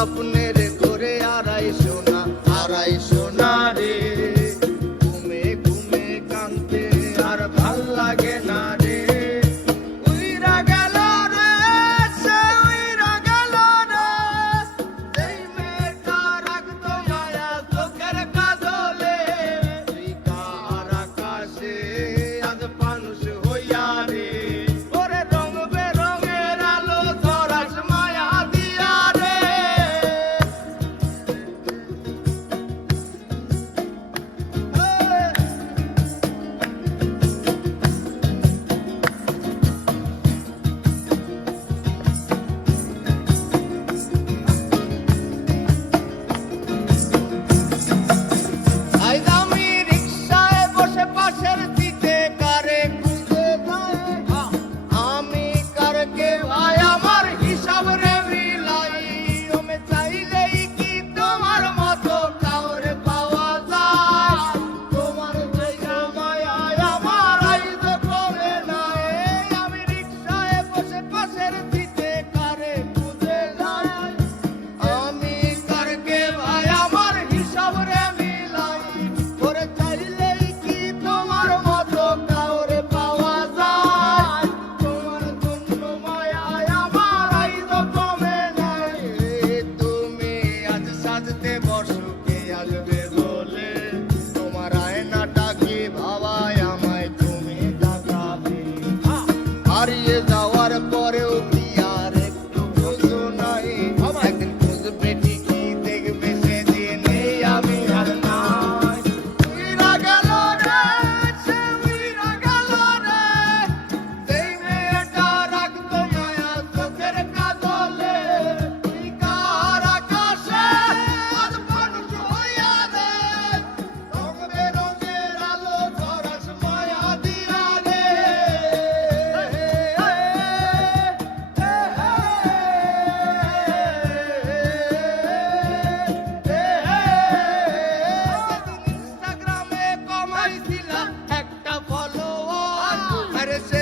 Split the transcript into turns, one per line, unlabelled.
अपने হারিয়ে যাওয়ার পরেও
Harasa